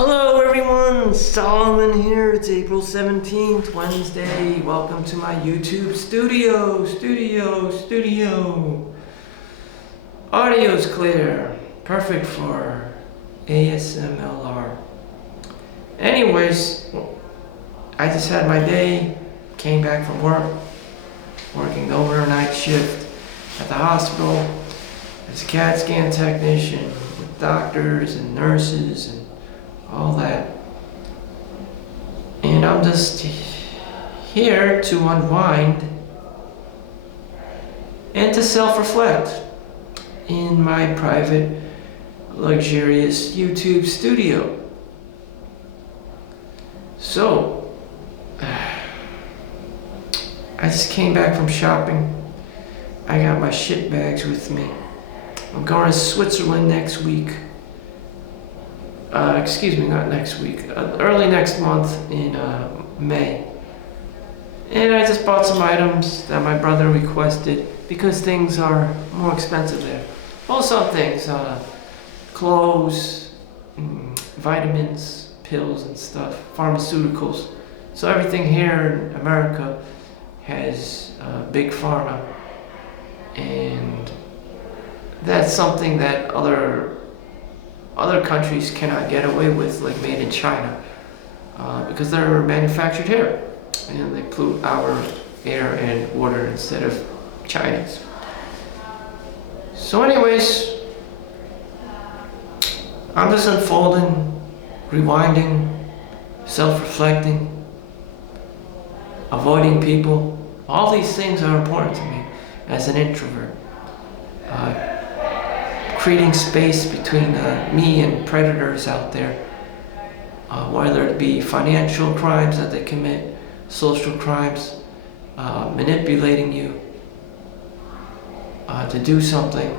Hello everyone, Solomon here. It's April 17th, Wednesday. Welcome to my YouTube studio. Audio's clear. Perfect for ASMR. Anyways, I just had my day, came back from work, working the overnight shift at the hospital as a CAT scan technician with doctors and nurses and all that. And I'm just here to unwind and to self-reflect in my private, luxurious YouTube studio. So, I just came back from shopping. I got my shit bags with me. I'm going to Switzerland next week. Not next week, early next month in May. And I just bought some items that my brother requested because things are more expensive there. Well, some things, clothes, vitamins, pills and stuff, pharmaceuticals. So everything here in America has big pharma, and that's something that other countries cannot get away with, like made in China, because they're manufactured here and they pollute our air and water instead of China's. So anyways, I'm just unfolding, rewinding, self-reflecting, avoiding people. All these things are important to me as an introvert. Creating space between me and predators out there, whether it be financial crimes that they commit, social crimes, manipulating you to do something,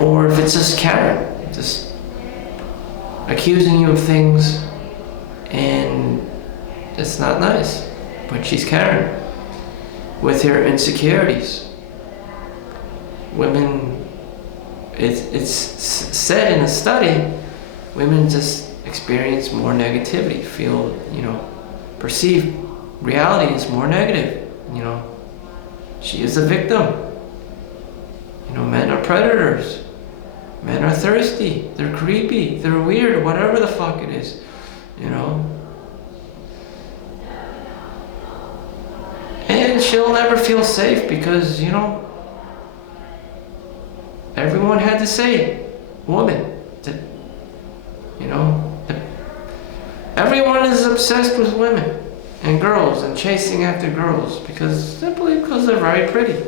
or if it's just Karen, just accusing you of things and it's not nice, but she's Karen with her insecurities. Women, it's said in a study, women just experience more negativity, feel, perceive reality is more negative. She is a victim. Men are predators. Men are thirsty. They're creepy. They're weird. Whatever the fuck it is. And she'll never feel safe because, everyone had to say, woman. Everyone is obsessed with women and girls and chasing after girls simply because they're very pretty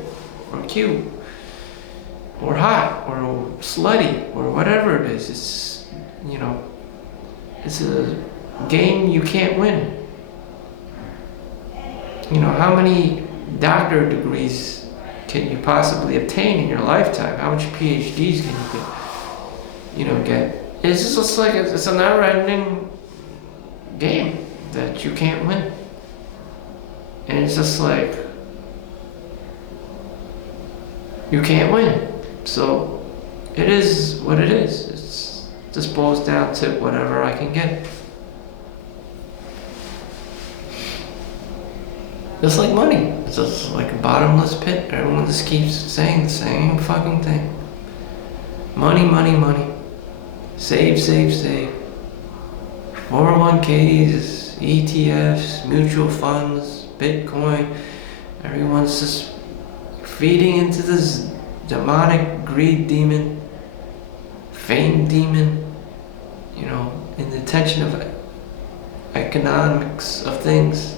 or cute or hot or slutty or whatever it is. It's a game you can't win. How many doctor degrees can you possibly obtain in your lifetime? How much PhDs can you get? It's just like it's a never-ending game that you can't win. And it's just like, you can't win. So it is what it is. It's just boils down to whatever I can get. Just like money. It's just like a bottomless pit. Everyone just keeps saying the same fucking thing. Money, money, money. Save, save, save. 401ks, ETFs, mutual funds, Bitcoin. Everyone's just feeding into this demonic greed demon, fame demon, in the attention of economics of things.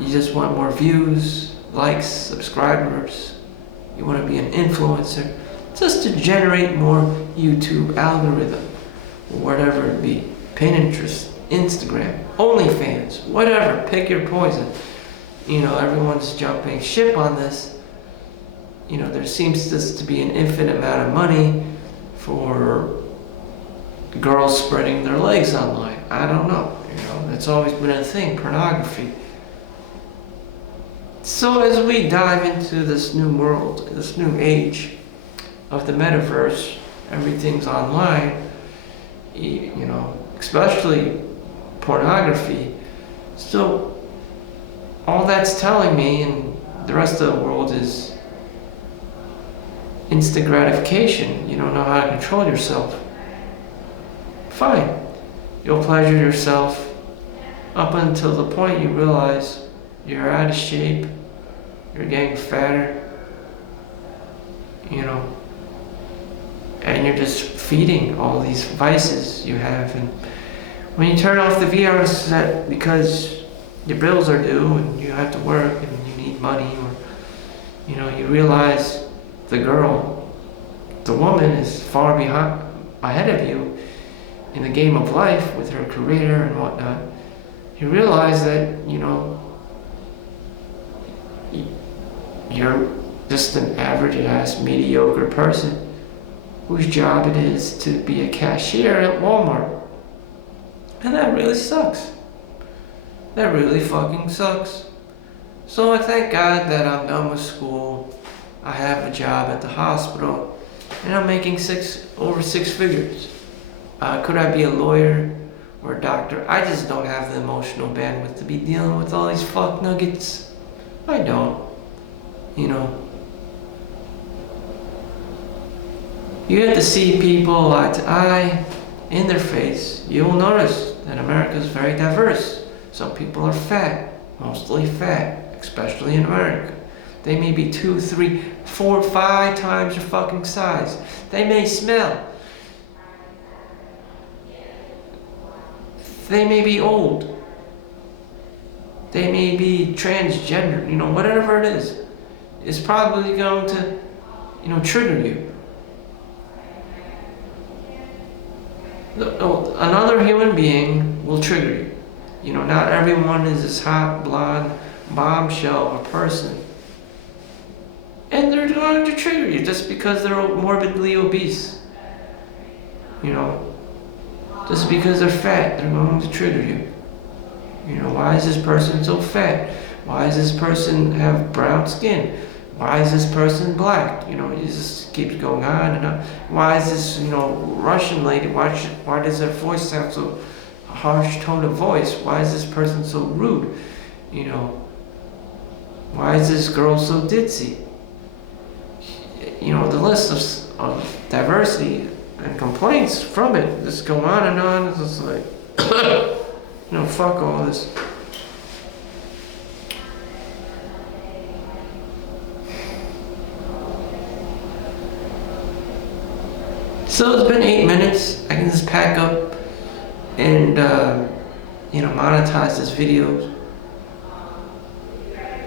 You just want more views, likes, subscribers. You want to be an influencer just to generate more YouTube algorithm, or whatever it be. Pinterest, Instagram, OnlyFans, whatever. Pick your poison. Everyone's jumping ship on this. There seems just to be an infinite amount of money for girls spreading their legs online. I don't know. It's always been a thing, pornography. So as we dive into this new world, this new age, of the metaverse, everything's online, you know, especially pornography. So all that's telling me and the rest of the world is instant gratification. You don't know how to control yourself. Fine. You'll pleasure yourself up until the point you realize you're out of shape, you're getting fatter, you know, and you're just feeding all these vices you have. And when you turn off the VR set because your bills are due and you have to work and you need money, or, you know, you realize the woman is far ahead of you in the game of life with her career and whatnot. You realize that, you know, you're just an average-ass, mediocre person whose job it is to be a cashier at Walmart. And that really sucks. That really fucking sucks. So I thank God that I'm done with school. I have a job at the hospital, and I'm making over six figures. Could I be a lawyer or a doctor? I just don't have the emotional bandwidth to be dealing with all these fuck nuggets. I don't. You know. You have to see people eye to eye in their face. You'll notice that America is very diverse. Some people are fat, mostly fat, especially in America. They may be 2, 3, 4, 5 times your fucking size. They may smell. They may be old. They may be transgender. You know, whatever it is, it's probably going to, you know, trigger you. Another human being will trigger you. You know, not everyone is this hot, blonde, bombshell of a person. And they're going to trigger you just because they're morbidly obese. You know, just because they're fat, they're going to trigger you. You know, why is this person so fat? Why does this person have brown skin? Why is this person black? You know, it just keeps going on and on. Why is this, you know, Russian lady, why does her voice sound so harsh tone of voice? Why is this person so rude? You know, why is this girl so ditzy? You know, the list of diversity and complaints from it just go on and on. It's just like, you know, fuck all this. So it's been 8 minutes. I can just pack up and, you know, monetize this video.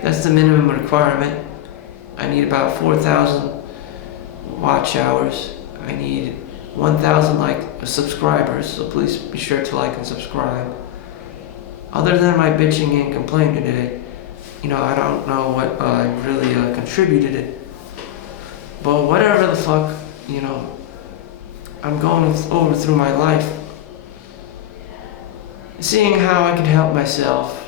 That's the minimum requirement. I need about 4,000 watch hours. I need 1,000 subscribers, so please be sure to like and subscribe. Other than my bitching and complaining today, you know, I don't know what really contributed it. But whatever the fuck, you know, I'm going over through my life, seeing how I can help myself,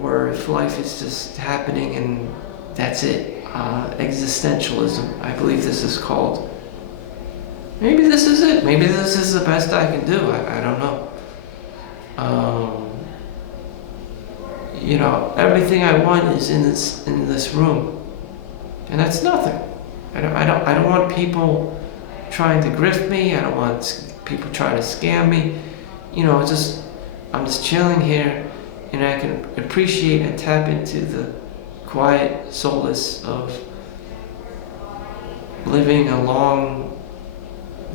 or if life is just happening and that's it. Existentialism, I believe this is called. Maybe this is it. Maybe this is the best I can do. I don't know. You know, everything I want is in this room, and that's nothing. I don't want people trying to grift me. I don't want people trying to scam me. You know, I'm just chilling here, and I can appreciate and tap into the quiet solace of living a long,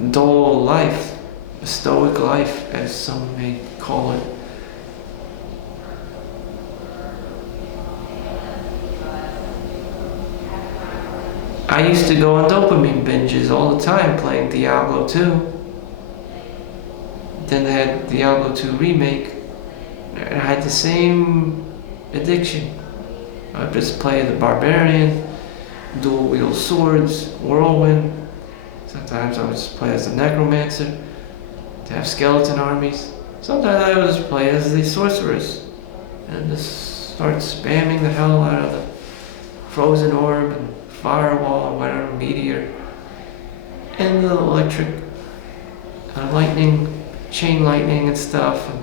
dull life, a stoic life, as some may call it. I used to go on dopamine binges all the time playing Diablo 2. Then they had Diablo 2 Remake, and I had the same addiction. I'd just play the Barbarian, dual wield swords, Whirlwind. Sometimes I would just play as the Necromancer to have skeleton armies. Sometimes I would just play as the Sorceress and just start spamming the hell out of the Frozen Orb and Firewall and whatever, Meteor. and the electric lightning, chain lightning and stuff, and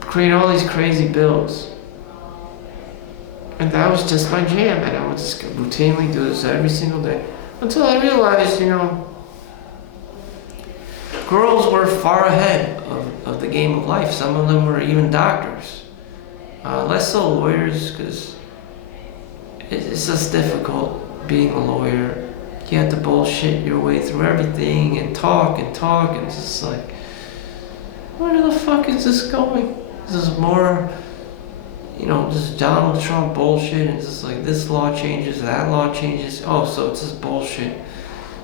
create all these crazy builds. And that was just my jam, and I would just routinely do this every single day until I realized, girls were far ahead of the game of life. Some of them were even doctors. Less so lawyers, because it's just difficult being a lawyer. You have to bullshit your way through everything and talk, and it's just like, where the fuck is this going? This is more, just Donald Trump bullshit, and it's just like, this law changes, that law changes. Oh, so it's just bullshit.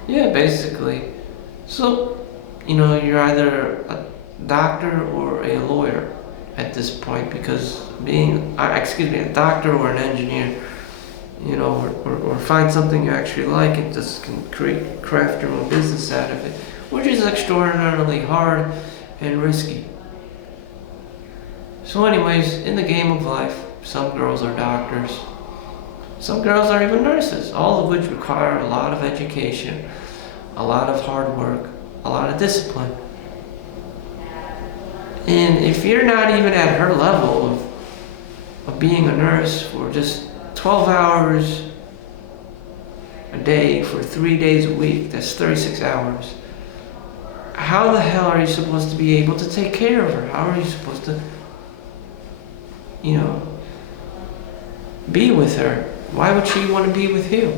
Yeah, basically. So, you're either a doctor or a lawyer at this point, because being, a doctor or an engineer, or find something you actually like and just can craft your own business out of it, which is extraordinarily hard and risky. So anyways, in the game of life, some girls are doctors, some girls are even nurses, all of which require a lot of education, a lot of hard work, a lot of discipline. And if you're not even at her level of being a nurse for just 12 hours a day for 3 days a week, that's 36 hours, how the hell are you supposed to be able to take care of her? How are you supposed to, be with her? Why would she want to be with you?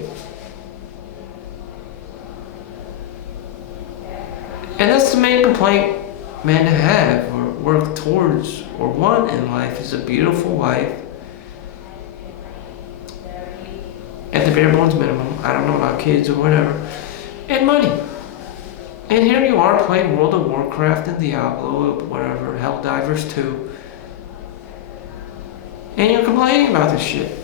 And that's the main complaint men have or work towards or want in life, is a beautiful wife at the bare bones minimum. I don't know about kids or whatever. And money. And here you are playing World of Warcraft and Diablo, whatever, Helldivers 2. And you're complaining about this shit.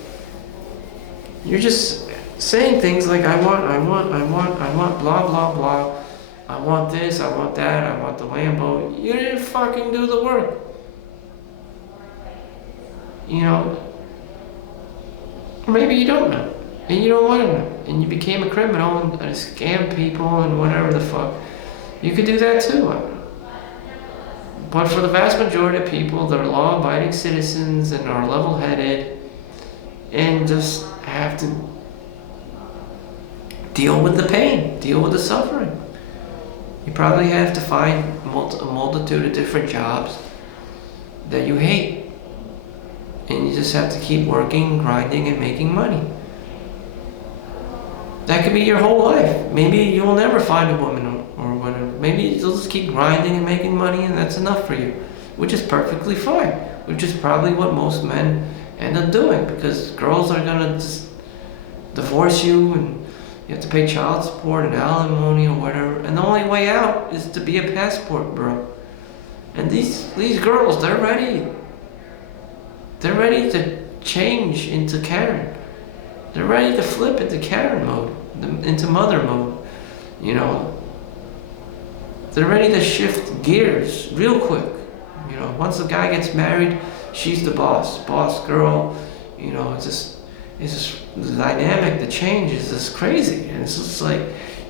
You're just saying things like, I want, blah, blah, blah. I want this, I want that, I want the Lambo. You didn't fucking do the work. Or maybe you don't know. And you don't want to know. And you became a criminal and scammed people and whatever the fuck. You could do that too. But for the vast majority of people, they're law-abiding citizens and are level-headed and just have to deal with the pain, deal with the suffering. You probably have to find a multitude of different jobs that you hate. And you just have to keep working, grinding, and making money. That could be your whole life. Maybe you will never find a woman or whatever. Maybe you'll just keep grinding and making money and that's enough for you, which is perfectly fine, which is probably what most men end up doing, because girls are gonna just divorce you and you have to pay child support and alimony or whatever, and the only way out is to be a passport bro. And these girls, they're ready to change into Karen. They're ready to flip into Karen mode, into mother mode, They're ready to shift gears real quick. Once the guy gets married, she's the boss girl. It's just the dynamic, the change is just crazy. And it's just like,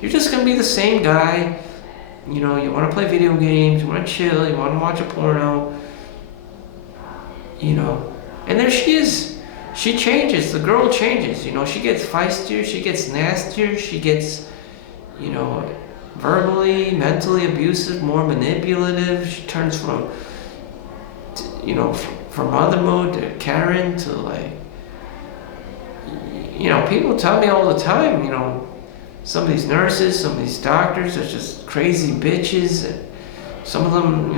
you're just gonna be the same guy. You wanna play video games, you wanna chill, you wanna watch a porno. And there she is. She changes, the girl changes, she gets feistier, she gets nastier, she gets, verbally, mentally abusive, more manipulative. She turns from mother mode to Karen to like, people tell me all the time, some of these nurses, some of these doctors are just crazy bitches. And some of them,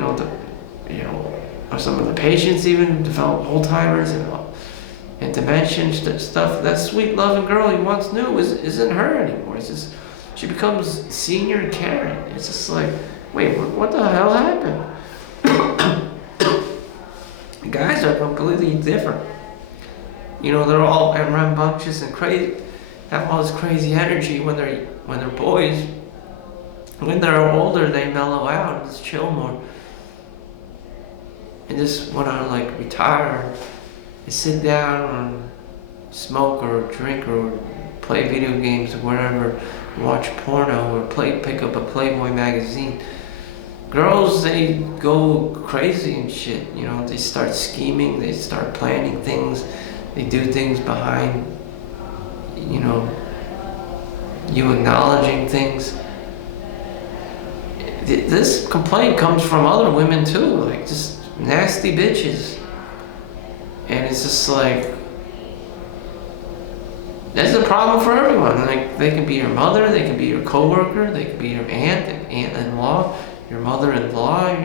or some of the patients even develop Alzheimer's and dementia stuff. That sweet loving girl you once knew isn't her anymore. It's just, she becomes senior Karen. It's just like, wait, what the hell happened? Guys are completely different. They're all rambunctious and crazy, have all this crazy energy when they're boys. When they're older, they mellow out and just chill more. And just want to like retire and sit down and smoke or drink or play video games or whatever, watch porno or pick up a Playboy magazine. Girls, they go crazy and shit. They start scheming. They start planning things. They do things behind, you acknowledging things. This complaint comes from other women too, like just nasty bitches. And it's just like, that's a problem for everyone. Like, they can be your mother, they can be your coworker, they can be your aunt-in-law, your mother-in-law,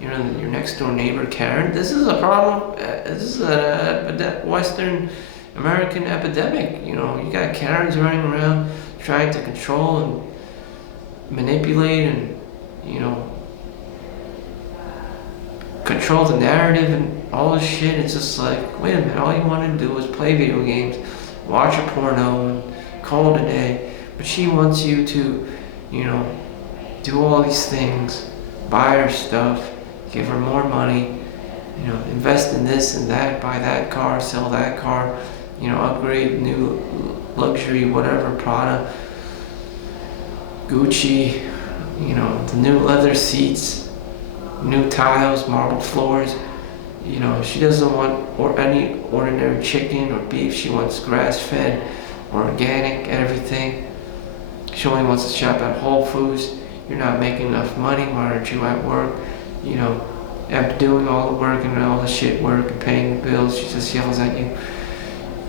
your next door neighbor Karen. This is a problem. This is a Western American epidemic. You got Karens running around trying to control and manipulate and control the narrative and all this shit. It's just like, wait a minute, all you want to do is play video games, watch a porno, and call it a day. But she wants you to, do all these things, buy her stuff, give her more money, invest in this and that, buy that car, sell that car, upgrade new luxury, whatever, Prada, Gucci, the new leather seats, new tiles, marble floors. She doesn't want any ordinary chicken or beef. She wants grass-fed, organic, everything. She only wants to shop at Whole Foods. You're not making enough money. Why aren't you at work? After doing all the work and all the shit work and paying the bills, she just yells at you.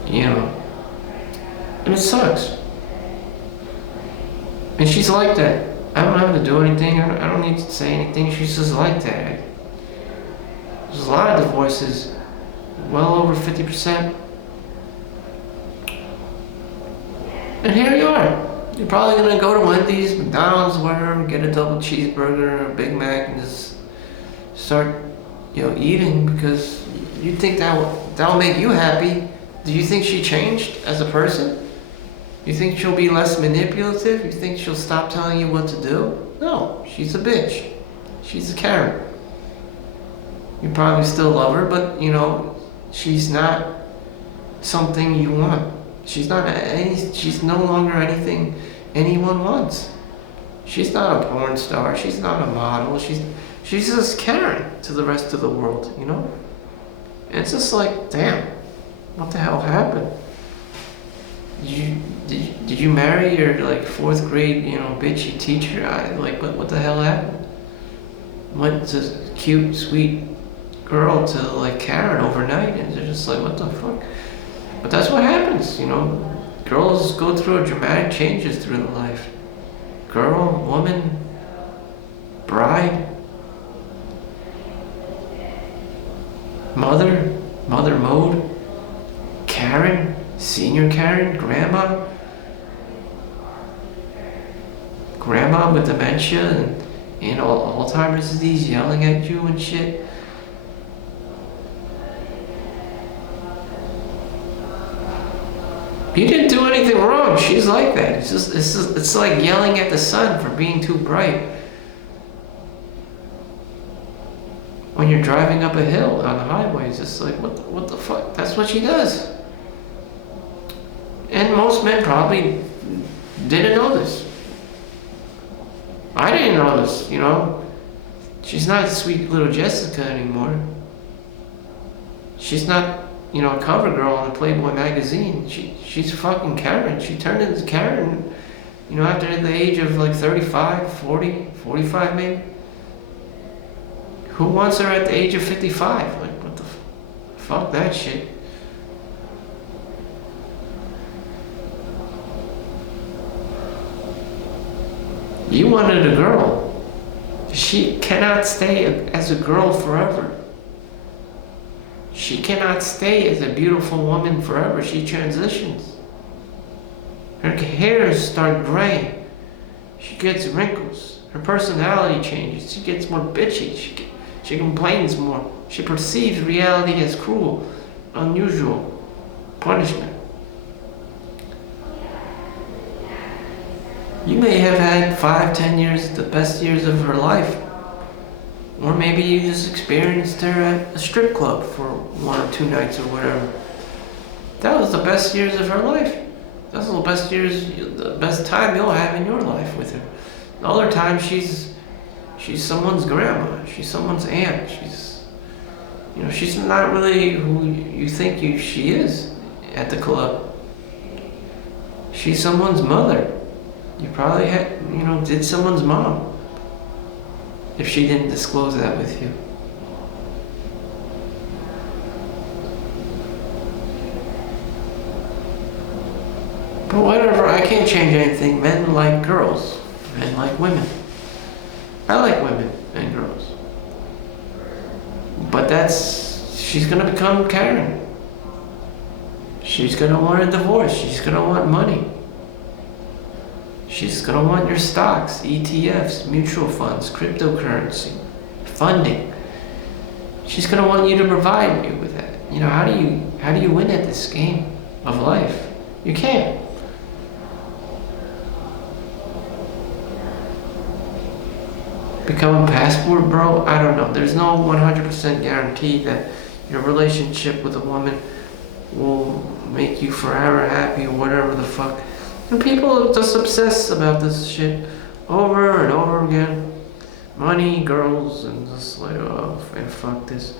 And it sucks. And she's like that. I don't have to do anything. I don't need to say anything. She's just like that. There's a lot of divorces, well over 50%. And here you are. You're probably gonna go to Wendy's, McDonald's, wherever, get a double cheeseburger, a Big Mac, and just start, eating because you think that'll make you happy. Do you think she changed as a person? You think she'll be less manipulative? You think she'll stop telling you what to do? No, she's a bitch. She's a Karen. You probably still love her, but she's not something you want. She's no longer anything anyone wants. She's not a porn star, she's not a model, she's just Karen to the rest of the world, And it's just like, damn, what the hell happened? Did you marry your fourth grade, bitchy teacher? What the hell happened? Went to cute, sweet girl to Karen overnight, and they're just like, what the fuck? But that's what happens, Girls go through dramatic changes through their life. Girl, woman, bride, mother mode, Karen, senior Karen, grandma with dementia and Alzheimer's disease yelling at you and shit. You didn't do anything wrong. She's like that. It's like yelling at the sun for being too bright when you're driving up a hill on the highway. It's just like, what the fuck? That's what she does. And most men probably didn't know this. I didn't know this, She's not sweet little Jessica anymore. She's not, a cover girl on a Playboy magazine. She's fucking Karen. She turned into Karen, after the age of 35, 40, 45 maybe. Who wants her at the age of 55? What the fuck that shit. You wanted a girl. She cannot stay as a girl forever. She cannot stay as a beautiful woman forever. She transitions. Her hairs start gray. She gets wrinkles. Her personality changes. She gets more bitchy. She complains more. She perceives reality as cruel, unusual, punishment. You may have had 5-10 years, the best years of her life. Or maybe you just experienced her at a strip club for 1 or 2 nights or whatever. That was the best years of her life. That's the best years, the best time you'll have in your life with her. The other time, she's someone's grandma. She's someone's aunt. She's not really who you think she is at the club. She's someone's mother. You probably did someone's mom. If she didn't disclose that with you. But whatever, I can't change anything. Men like girls. Men like women. I like women and girls. But she's gonna become Karen. She's gonna want a divorce. She's gonna want money. She's gonna want your stocks, ETFs, mutual funds, cryptocurrency, funding. She's gonna want you to provide you with that. How do you win at this game of life? You can't. Become a passport bro? I don't know. There's no 100% guarantee that your relationship with a woman will make you forever happy or whatever the fuck. And people just obsess about this shit over and over again. Money, girls, and just like, oh, and fuck this.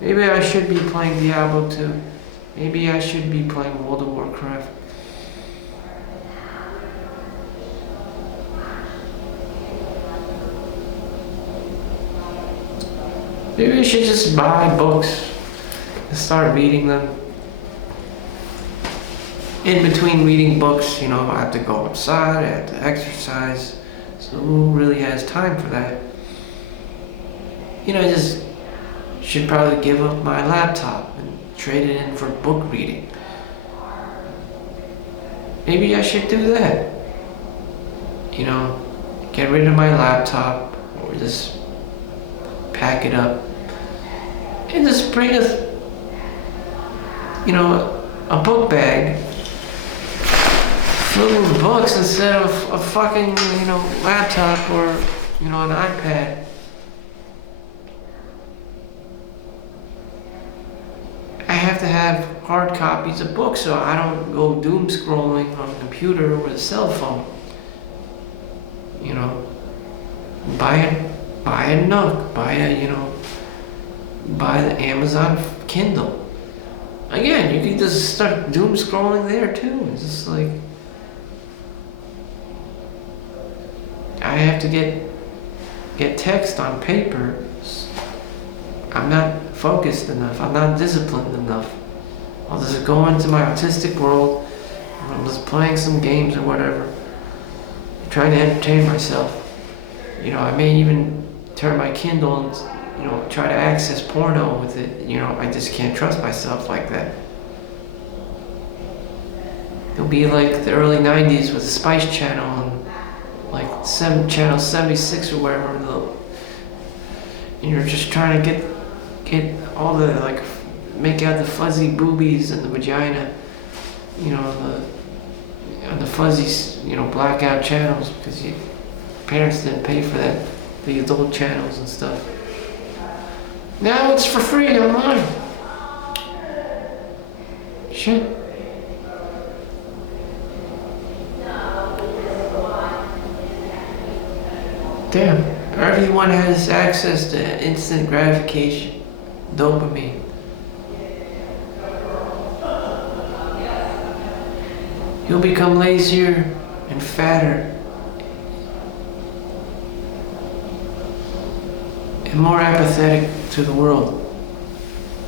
Maybe I should be playing Diablo 2. Maybe I should be playing World of Warcraft. Maybe I should just buy books and start reading them. In between reading books, I have to go outside, I have to exercise. So who really has time for that? I just should probably give up my laptop and trade it in for book reading. Maybe I should do that. Get rid of my laptop or just pack it up and just bring a book bag filled with books instead of a fucking laptop or an iPad. I have to have hard copies of books so I don't go doom scrolling on a computer or a cell phone. Buy a Nook, buy the Amazon Kindle. Again, you can just start doom scrolling there too. It's just like, I have to get text on paper. I'm not focused enough. I'm not disciplined enough. I'll just go into my autistic world. I'm just playing some games or whatever, trying to entertain myself. I may even turn my Kindle and try to access porno with it. I just can't trust myself like that. It'll be like the early 90s with the Spice Channel and like channel 76 or whatever. And you're just trying to get all the make out the fuzzy boobies and the vagina, the fuzzy blackout channels because parents didn't pay for that, the adult channels and stuff. Now it's for free online. Shit. Damn. Everyone has access to instant gratification. Dopamine. You'll become lazier and fatter. And more apathetic to the world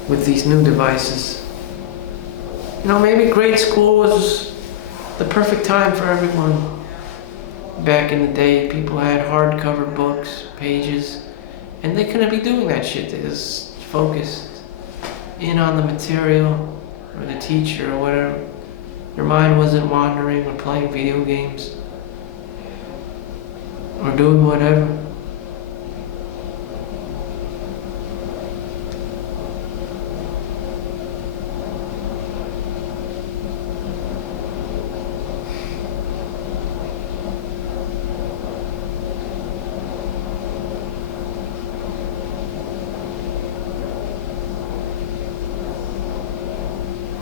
with these new devices. Maybe grade school was the perfect time for everyone. Back in the day, people had hardcover books, pages, and they couldn't be doing that shit. They just focused in on the material or the teacher or whatever. Their mind wasn't wandering or playing video games or doing whatever.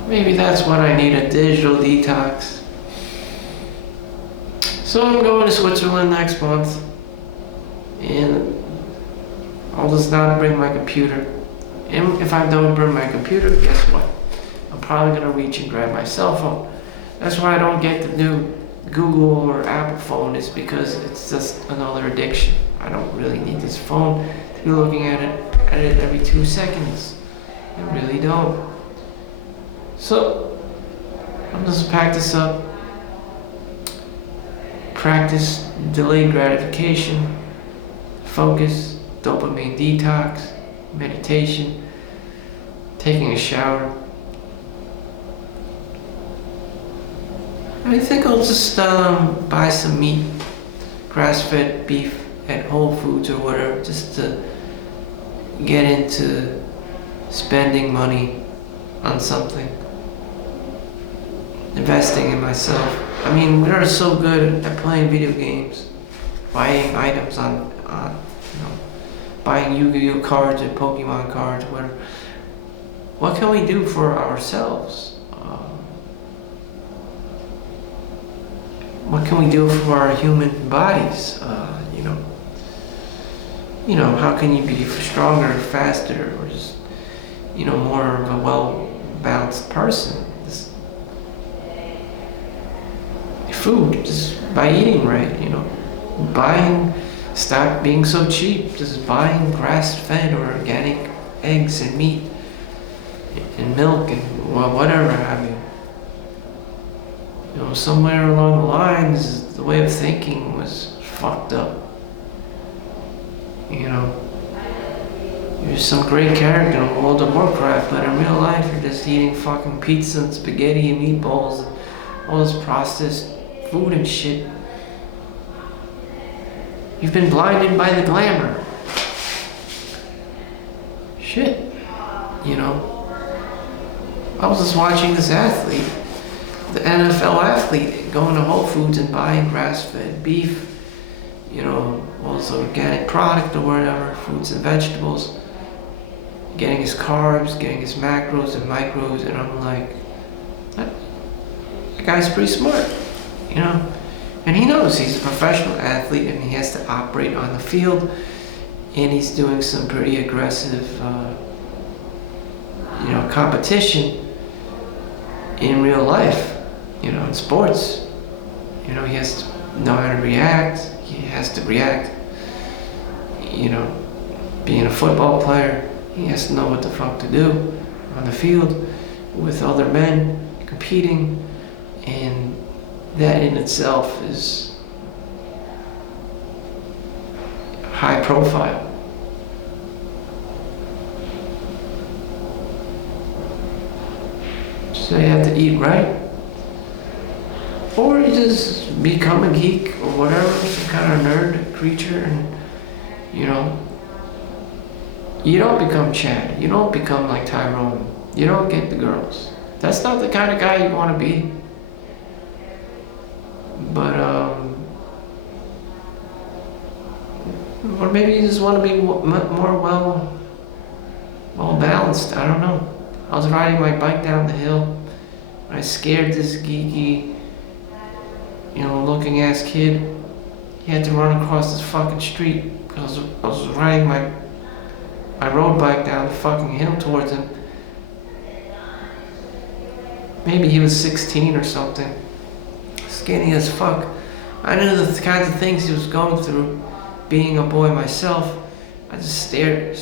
Maybe that's when I need a digital detox. So I'm going to Switzerland next month, and I'll just not bring my computer. And if I don't bring my computer, guess what? I'm probably gonna reach and grab my cell phone. That's why I don't get the new Google or Apple phone, is because it's just another addiction. I don't really need this phone to be looking at it every 2 seconds. I really don't. So I'm just pack this up. Practice delayed gratification, focus, dopamine detox, meditation, taking a shower. I think I'll just buy some meat, grass-fed beef at Whole Foods or whatever, just to get into spending money on something, investing in myself. I mean, we're so good at playing video games, buying items on buying Yu-Gi-Oh cards and Pokemon cards, whatever. What can we do for ourselves? What can we do for our human bodies? How can you be stronger, faster, or just, more of a well-balanced person? Food, just by eating right, stop being so cheap, just buying grass-fed or organic eggs and meat and milk and whatever have you. Somewhere along the lines, the way of thinking was fucked up. You're some great character in World of Warcraft, but in real life you're just eating fucking pizza and spaghetti and meatballs and all this processed food and shit. You've been blinded by the glamour. Shit. I was just watching this athlete, the NFL athlete, going to Whole Foods and buying grass-fed beef, also organic product or whatever, fruits and vegetables, getting his carbs, getting his macros and micros, and I'm like, that guy's pretty smart, and he knows he's a professional athlete and he has to operate on the field, and he's doing some pretty aggressive, competition in real life, in sports. He has to know how to react. He has to react. Being a football player, he has to know what the fuck to do on the field with other men competing, and that in itself is high profile. So you have to eat right, or you just become a geek or whatever, some kind of nerd creature, and you don't become Chad, you don't become like Tyrone, you don't get the girls. That's not the kind of guy you want to be. But or maybe you just want to be more well balanced. I don't know. I was riding my bike down the hill. I scared this geeky, looking ass kid. He had to run across this fucking street because I was riding my road bike down the fucking hill towards him. Maybe he was 16 or something. Skinny as fuck. I knew the kinds of things he was going through. Being a boy myself, I just stared,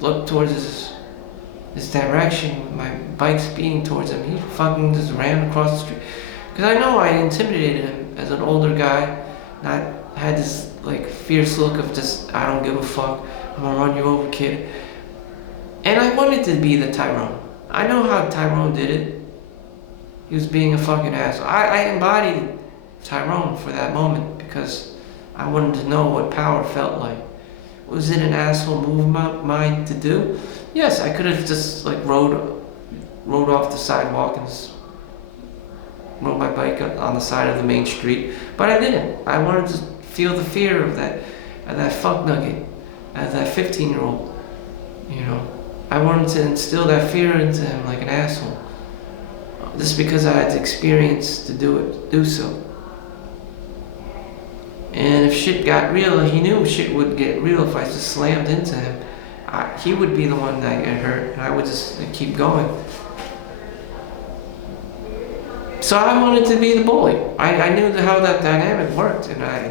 looked towards his direction with my bike speeding towards him. He fucking just ran across the street. Because I know I intimidated him as an older guy. Not had this fierce look of just, I don't give a fuck, I'm gonna run you over, kid. And I wanted to be the Tyrone. I know how Tyrone did it. He was being a fucking asshole. I embodied Tyrone for that moment because I wanted to know what power felt like. Was it an asshole move of mine to do? Yes, I could have just rode off the sidewalk and rode my bike on the side of the main street, but I didn't. I wanted to feel the fear of that fuck nugget, as that 15-year-old. I wanted to instill that fear into him like an asshole, just because I had the experience to do so. And if shit got real, he knew shit would get real if I just slammed into him. He would be the one that got hurt, and I would just keep going. So I wanted to be the bully. I knew how that dynamic worked, and I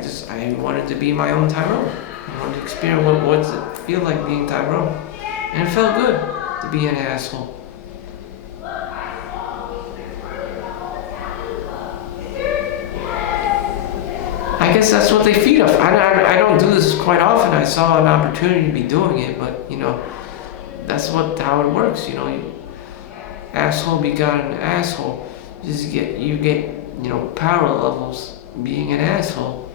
wanted to be my own Tyrone. I wanted to experience what's it feel like being Tyrone. And it felt good to be an asshole. I guess that's what they feed off. I don't do this quite often. I saw an opportunity to be doing it, but that's how it works. Asshole begot an asshole. You get power levels being an asshole.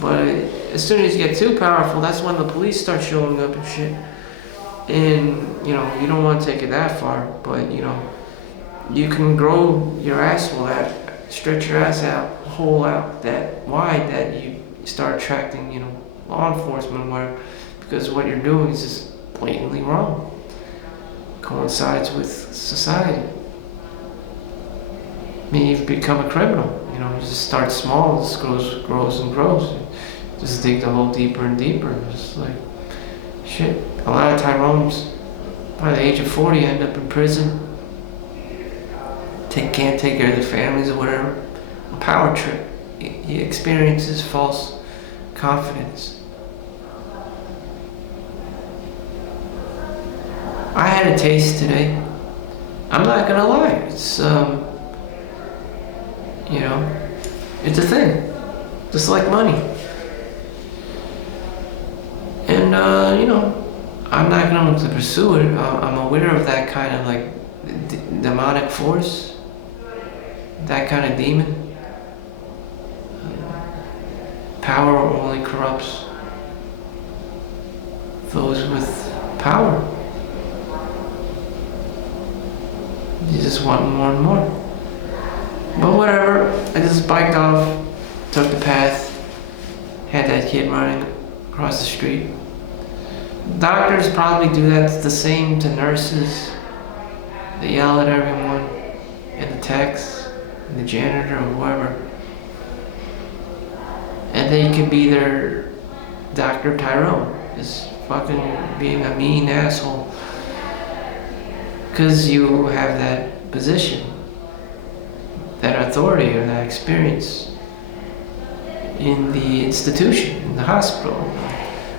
But as soon as you get too powerful, that's when the police start showing up and shit. And you don't want to take it that far, but you can grow your asshole out, stretch your ass out, hole out that wide that you start attracting, law enforcement where because what you're doing is just blatantly wrong. Coincides with society. You've become a criminal. You just start small, it just grows and grows. Just dig the hole deeper and deeper. It's like shit. A lot of Tyrones by the age of 40 end up in prison. Can't take care of their families or whatever. A power trip. He experiences false confidence. I had a taste today. I'm not gonna lie. It's it's a thing, just like money. And I'm not going to pursue it. I'm aware of that kind of like demonic force, that kind of demon. Power only corrupts those with power. You just want more and more. But whatever, I just biked off, took the path, had that kid running across the street. Doctors probably do that the same to nurses. They yell at everyone, and the techs, and the janitor, or whoever. And they can be their Dr. Tyrone, just fucking being a mean asshole. Because you have that position, that authority or that experience in the institution, in the hospital,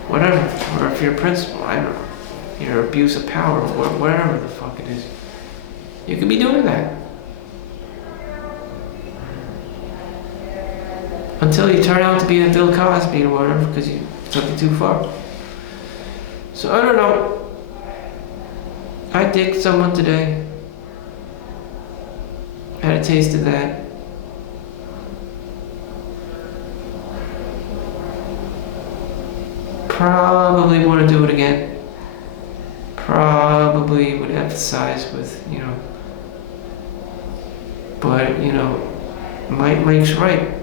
whatever. Or if you're a principal, I don't know, your abuse of power, or whatever the fuck it is. You could be doing that. Until you turn out to be a Bill Cosby or whatever, because you took it too far. So I don't know. I dicked someone today. Had a taste of that. Probably want to do it again. Probably would emphasize with, but, might makes right.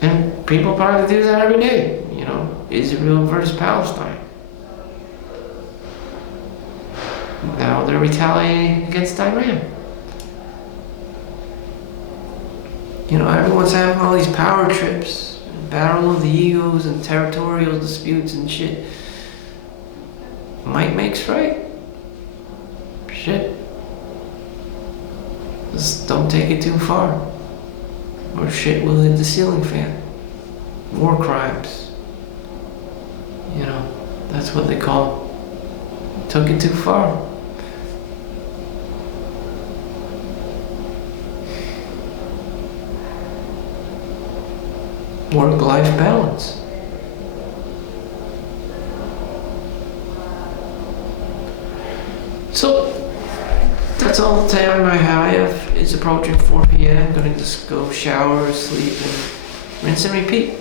And people probably do that every day, Israel versus Palestine. Now they're retaliating against Iran. Everyone's having all these power trips, battle of the egos and territorial disputes and shit. Might makes right. Shit. Just don't take it too far, or shit will hit the ceiling fan. War crimes. That's what they call it. Took it too far. Work-life balance. So that's all the time I have. It's approaching 4 p.m. I'm gonna just go shower, sleep, and rinse and repeat.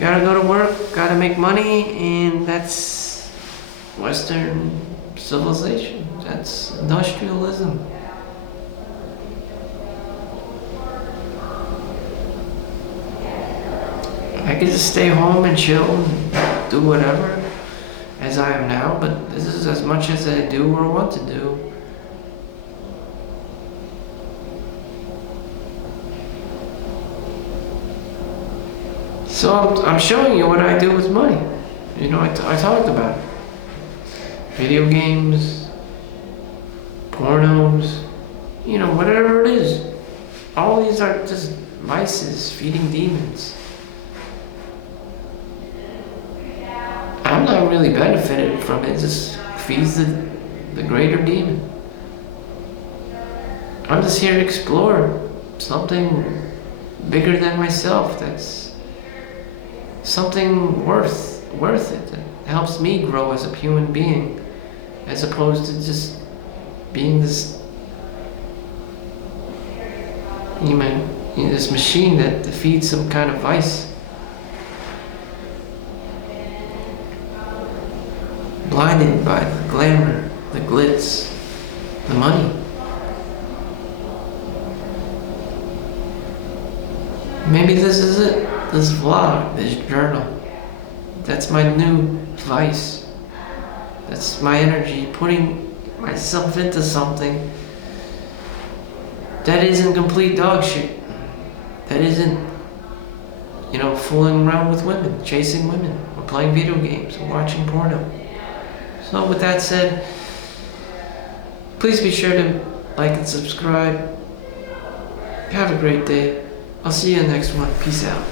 Gotta go to work, gotta make money, and that's Western civilization. That's industrialism. I could just stay home and chill and do whatever as I am now, but this is as much as I do or want to do. So I'm showing you what I do with money. You know, I talked about it. Video games, pornos, you know, whatever it is. All these are just vices feeding demons. I'm not really benefited from it. It just feeds the greater demon. I'm just here to explore something bigger than myself. That's something worth it. That helps me grow as a human being, as opposed to just being this this machine that feeds some kind of vice. Blinded by the glamour, the glitz, the money. Maybe this is it. This vlog, this journal. That's my new vice. That's my energy, putting myself into something that isn't complete dog shit. That isn't, fooling around with women, chasing women, or playing video games, or watching porno. So with that said, please be sure to like and subscribe. Have a great day. I'll see you in the next one. Peace out.